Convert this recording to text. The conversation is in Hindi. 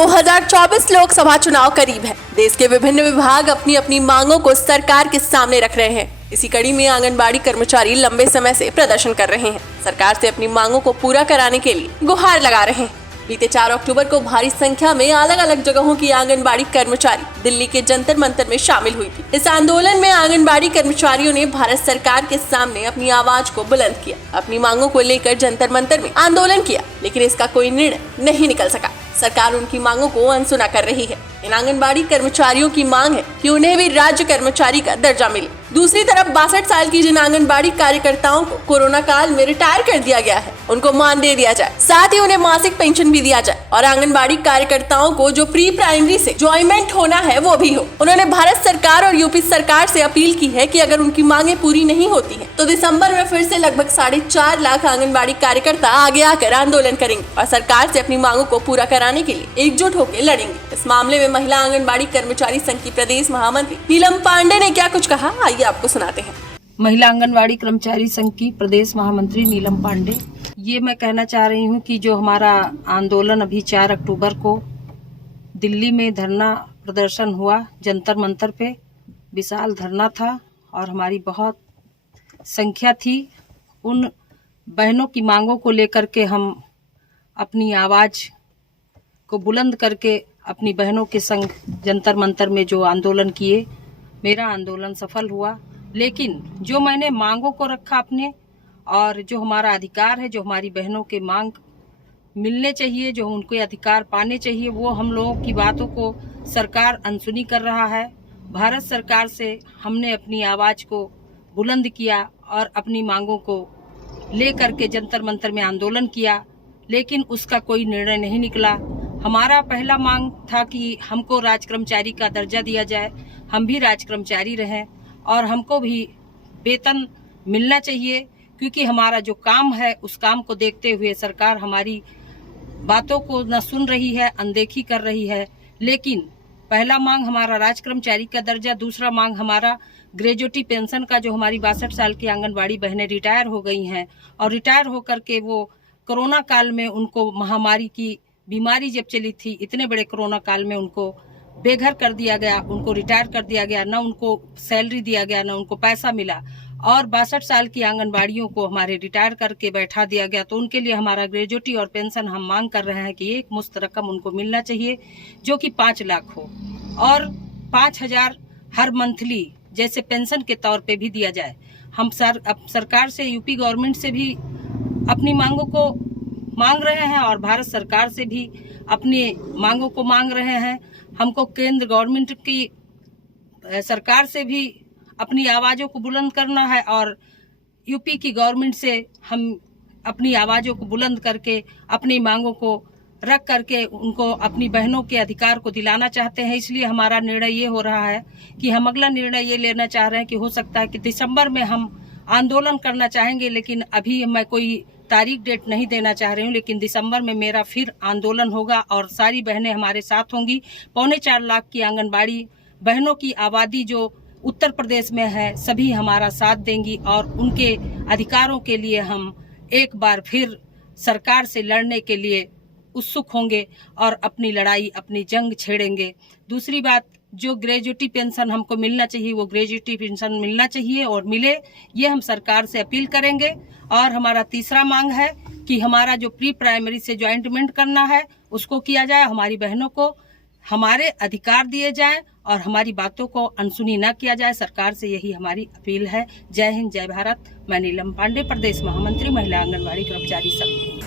2024 लोकसभा चुनाव करीब है। देश के विभिन्न विभाग अपनी अपनी मांगों को सरकार के सामने रख रहे हैं। इसी कड़ी में आंगनबाड़ी कर्मचारी लंबे समय से प्रदर्शन कर रहे हैं। सरकार से अपनी मांगों को पूरा कराने के लिए गुहार लगा रहे हैं। बीते 4 अक्टूबर को भारी संख्या में अलग अलग जगहों की आंगनबाड़ी कर्मचारी दिल्ली के जंतर मंतर में शामिल हुई थी। इस आंदोलन में आंगनबाड़ी कर्मचारियों ने भारत सरकार के सामने अपनी आवाज को बुलंद किया, अपनी मांगों को लेकर जंतर मंतर में आंदोलन किया, लेकिन इसका कोई निर्णय नहीं निकल सका। सरकार उनकी मांगों को अनसुना कर रही है। इन आंगनबाड़ी कर्मचारियों की मांग है कि उन्हें भी राज्य कर्मचारी का दर्जा मिले। दूसरी तरफ 62 साल की जिन आंगनबाड़ी कार्यकर्ताओं को कोरोना काल में रिटायर कर दिया गया है, उनको मानदेय दिया जाए, साथ ही उन्हें मासिक पेंशन भी दिया जाए और आंगनबाड़ी कार्यकर्ताओं को जो प्री प्राइमरी से ज्वाइंटमेंट होना है वो भी हो। उन्होंने भारत सरकार और यूपी सरकार से अपील की है कि अगर उनकी मांगे पूरी नहीं होती है तो दिसंबर में फिर से लगभग 4.5 लाख आंगनबाड़ी कार्यकर्ता आगे आकर आंदोलन करेंगे और सरकार से अपनी मांगों को पूरा कराने के लिए एकजुट होकर लड़ेंगे। इस मामले में महिला आंगनबाड़ी कर्मचारी संघ की प्रदेश महामंत्री नीलम पांडे ने क्या कुछ कहा, आइए आपको सुनाते हैं। महिला आंगनबाड़ी कर्मचारी संघ की प्रदेश महामंत्री नीलम पांडे। ये मैं कहना चाह रही हूँ कि जो हमारा आंदोलन अभी 4 अक्टूबर को दिल्ली में धरना प्रदर्शन हुआ, जंतर मंतर पे विशाल धरना था और हमारी बहुत संख्या थी। उन बहनों की मांगों को लेकर के हम अपनी आवाज को बुलंद करके अपनी बहनों के संग जंतर मंतर में जो आंदोलन किए, मेरा आंदोलन सफल हुआ। लेकिन जो मैंने मांगों को रखा अपने, और जो हमारा अधिकार है, जो हमारी बहनों के मांग मिलने चाहिए, जो उनके अधिकार पाने चाहिए, वो हम लोगों की बातों को सरकार अनसुनी कर रहा है। भारत सरकार से हमने अपनी आवाज को बुलंद किया और अपनी मांगों को लेकर के जंतर मंतर में आंदोलन किया, लेकिन उसका कोई निर्णय नहीं निकला। हमारा पहला मांग था कि हमको राज कर्मचारी का दर्जा दिया जाए, हम भी राज कर्मचारी रहें और हमको भी वेतन मिलना चाहिए, क्योंकि हमारा जो काम है उस काम को देखते हुए सरकार हमारी बातों को न सुन रही है, अनदेखी कर रही है। लेकिन पहला मांग हमारा राज कर्मचारी का दर्जा, दूसरा मांग हमारा ग्रेजुएटी पेंशन का, जो हमारी 62 साल की आंगनबाड़ी बहनें रिटायर हो गई हैं और रिटायर होकर के वो कोरोना काल में उनको महामारी की बीमारी जब चली थी, इतने बड़े कोरोना काल में उनको बेघर कर दिया गया, उनको रिटायर कर दिया गया, न उनको सैलरी दिया गया, न उनको पैसा मिला। और 62 साल की आंगनबाड़ियों को हमारे रिटायर करके बैठा दिया गया। तो उनके लिए हमारा ग्रेजुएटी और पेंशन हम मांग कर रहे हैं कि एक मुश्त रकम उनको मिलना चाहिए, जो कि 5 लाख हो और 5,000 हर मंथली जैसे पेंशन के तौर पे भी दिया जाए। हम सरकार से, यूपी गवर्नमेंट से भी अपनी मांगों को मांग रहे हैं और भारत सरकार से भी अपनी मांगों को मांग रहे हैं। हमको केंद्र गवर्नमेंट की सरकार से भी अपनी आवाज़ों को बुलंद करना है और यूपी की गवर्नमेंट से हम अपनी आवाज़ों को बुलंद करके अपनी मांगों को रख करके उनको अपनी बहनों के अधिकार को दिलाना चाहते हैं। इसलिए हमारा निर्णय ये हो रहा है कि हम अगला निर्णय ये लेना चाह रहे हैं कि हो सकता है कि दिसंबर में हम आंदोलन करना चाहेंगे, लेकिन अभी मैं कोई तारीख डेट नहीं देना चाह रही हूँ। लेकिन दिसंबर में मेरा फिर आंदोलन होगा और सारी बहनें हमारे साथ होंगी। 4.25 लाख की आंगनबाड़ी बहनों की आबादी जो उत्तर प्रदेश में है, सभी हमारा साथ देंगी और उनके अधिकारों के लिए हम एक बार फिर सरकार से लड़ने के लिए उत्सुक होंगे और अपनी लड़ाई, अपनी जंग छेड़ेंगे। दूसरी बात, जो ग्रेजुएटी पेंशन हमको मिलना चाहिए, वो ग्रेजुएटी पेंशन मिलना चाहिए और मिले, ये हम सरकार से अपील करेंगे। और हमारा तीसरा मांग है कि हमारा जो प्री प्राइमरी से ज्वाइंटमेंट करना है उसको किया जाए, हमारी बहनों को हमारे अधिकार दिए जाएं और हमारी बातों को अनसुनी न किया जाए। सरकार से यही हमारी अपील है। जय हिंद, जय भारत। मैं नीलम पांडे, प्रदेश महामंत्री, महिला आंगनबाड़ी कर्मचारी संघ।